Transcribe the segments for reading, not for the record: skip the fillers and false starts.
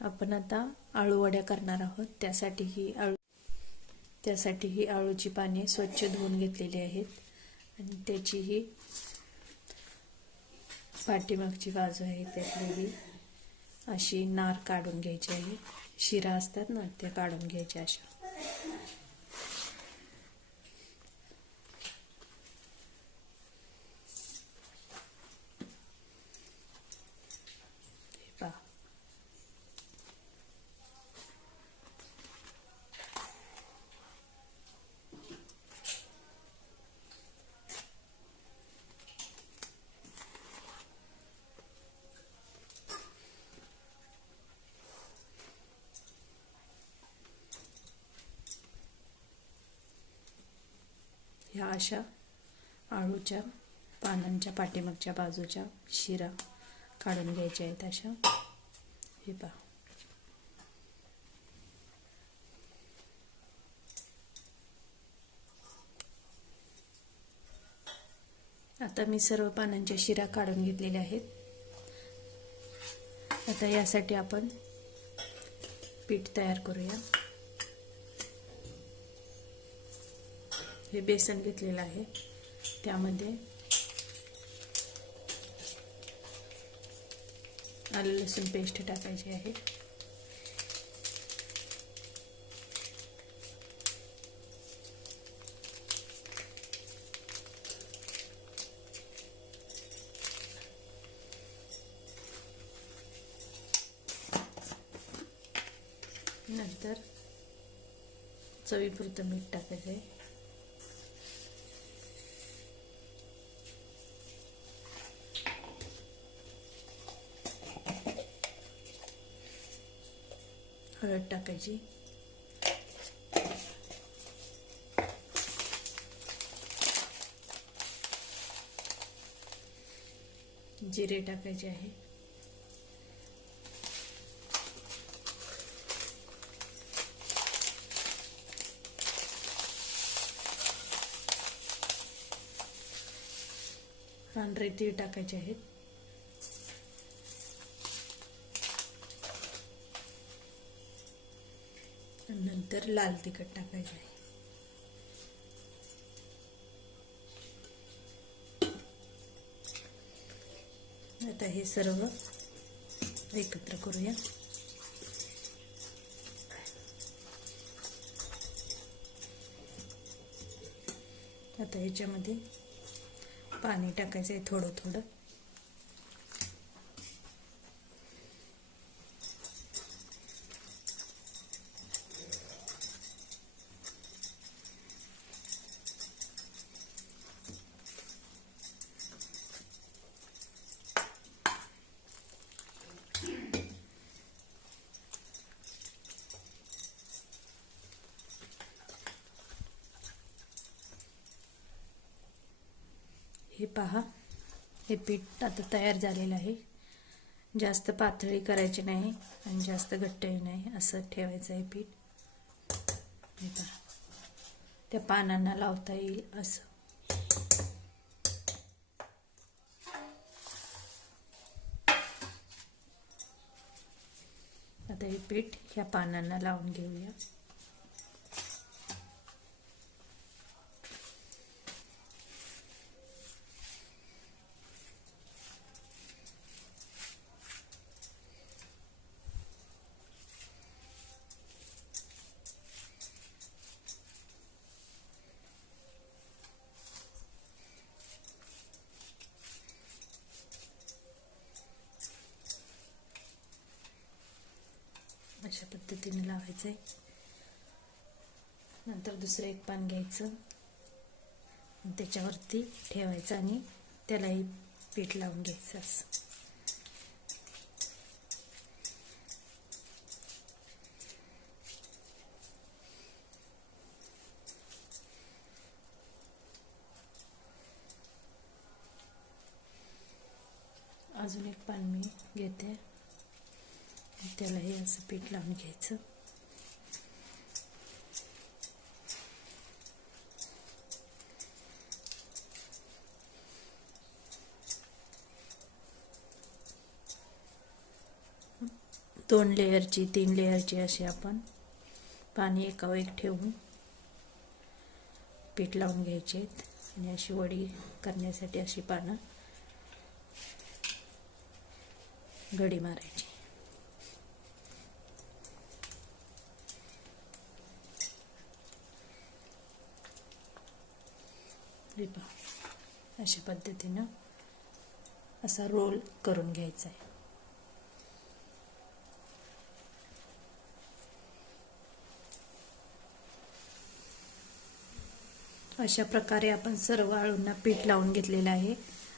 आपण आता आळू वड्या करणार आहोत। त्यासाठी ही आळूची पाने स्वच्छ धुवून घेतलेली आहेत आणि त्याची ही पाठीमागची बाजू आहे त्यातली ही अशी नार काढून घ्यायची आहे। शिरा असतात ना त्या काढून घ्यायच्या अशा। ह्या अशा आळूच्या पानांच्या पाठीमागच्या बाजूच्या शिरा काढून घ्यायच्या आहेत अशा। हे पहा, आता मी सर्व पानांच्या शिरा काढून घेतलेल्या आहेत। आता यासाठी आपण पीठ तयार करूया। हे बेसन घेतलेलं आहे, त्यामध्ये आलं लसूण पेस्ट टाकायची आहे। नंतर चवीपुरतं मीठ टाकायचं आहे। हळद टाकायची, जिरे टाकायचे आहे, पांढरे तीळ टाकायचे आहेत, नंतर लाल तिखट टाकायचे आहे। आता हे सर्व एकत्र करूया। आता ह्याच्यामध्ये पाणी टाकायचं आहे थोडं थोडं। हे पहा, हे पीठ आता तयार झालेलं आहे। जास्त पातळी करायची नाही आणि जास्त घट्टही नाही, असं ठेवायचं आहे पीठ। हे पहा, त्या पानांना लावता येईल असं। आता हे पीठ ह्या पानांना लावून घेऊया। अशा पद्धतीने लावायचं आहे। नंतर दुसरं एक पान घ्यायचं, त्याच्यावरती ठेवायचं आणि त्यालाही पीठ लावून घ्यायचं असं। अजून एक पान मी घेते, त्यालाही असं पीठ लावून घ्यायचं। 2 लेयरची 3 लेयरची अशी आपण पाणी एकावर एक ठेवून पीठ लावून घ्यायचे आणि अशी वडी करण्यासाठी अशी पानं घडी मारायची. अशा पद्धतीनं असा रोल करून घ्यायचा आहे. अशा प्रकारे आपण सर्व आळूंना पीठ लावून घेतलेलं आहे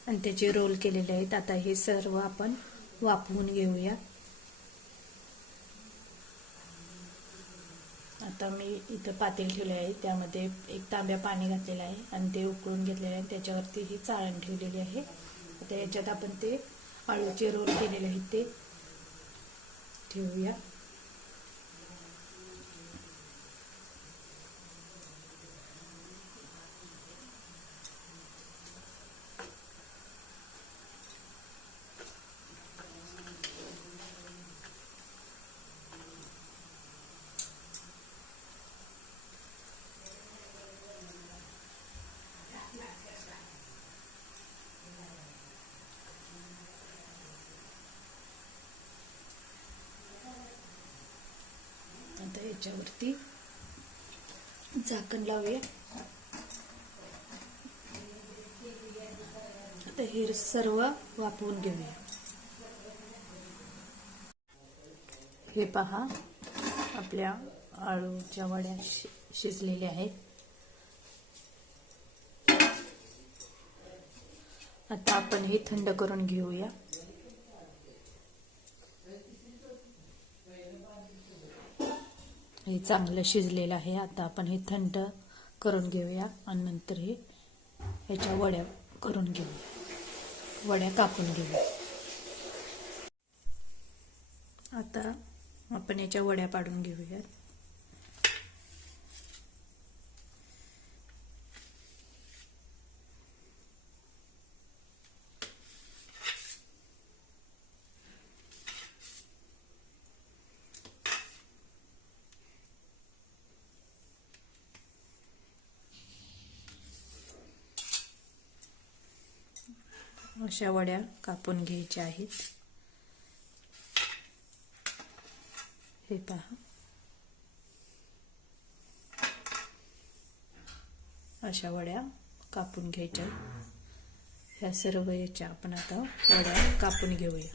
आणि त्याचे रोल केलेले आहेत. आता हे सर्व आपण वाफवून घेऊया. आता मी इथं पातेल ठेवले आहे, त्यामध्ये 1 तांब्या पाणी घातलेलं आहे आणि ते उकळून घेतलेले आहे. त्याच्यावरती ही चाळण ठेवलेली आहे. आता याच्यात आपण ते आळूचे रोल केलेले आहेत ते ठेवूया. आता याच्यावरती झाकण लावूया. आता हे सर्व वाफवून घेऊया. हे पहा, आपल्या आळूच्या वड्या शिजलेल्या आहेत. आता आपण हे थंड करून घेऊया. हे चांगलं शिजलेलं आहे. आता आपण हे थंड करून घेऊया आणि नंतर हे ह्याच्या वड्या करून घेऊया, वड्या कापून घेऊया. आता आपण याच्या वड्या पाडून घेऊया. अशा वड्या कापून घ्यायच्या आहेत. हे पहा, अशा वड्या कापून घ्यायच्या. ह्या सर्व याच्या आपण आता वड्या कापून घेऊया.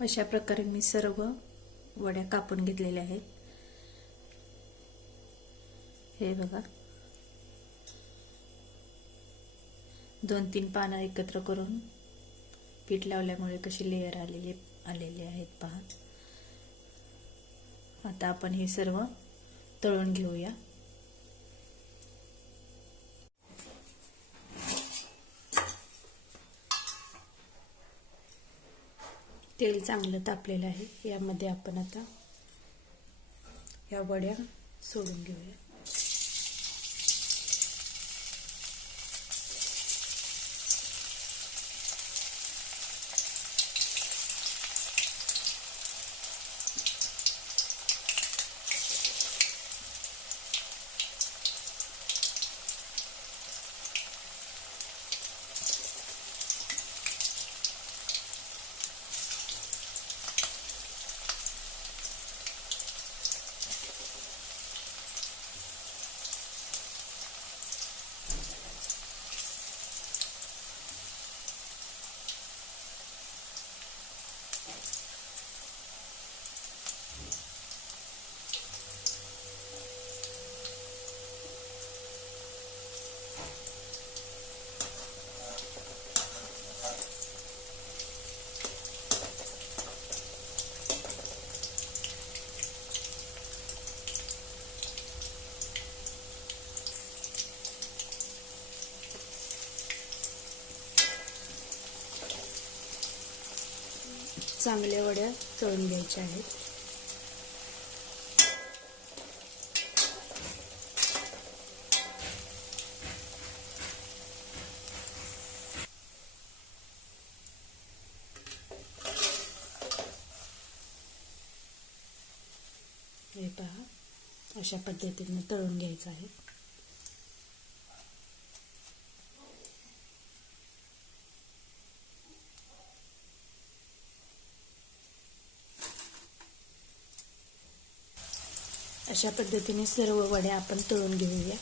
अशा प्रकारे मी सर्व वड्या कापून घेतलेल्या आहेत. हे बघा, 2-3 पानं एकत्र करून पीठ लावल्यामुळे कशी लेयर आलेले आहेत पहा. आता आपण हे सर्व तळून घेऊया. तेल चांगलं तापलेलं आहे. यामध्ये आपण आता या वड्या सोडून घेऊया. चांगल्या वड्या तळून घ्यायच्या आहेत. हे पहा, अशा पद्धतीने तळून घ्यायचं आहे. अशा पद्धतीने सर्व वड्या आपण तळून घेऊया.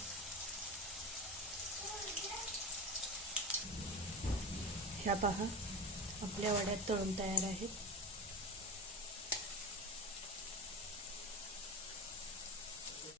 ह्या पहा, आपल्या वड्या तळून तयार आहेत.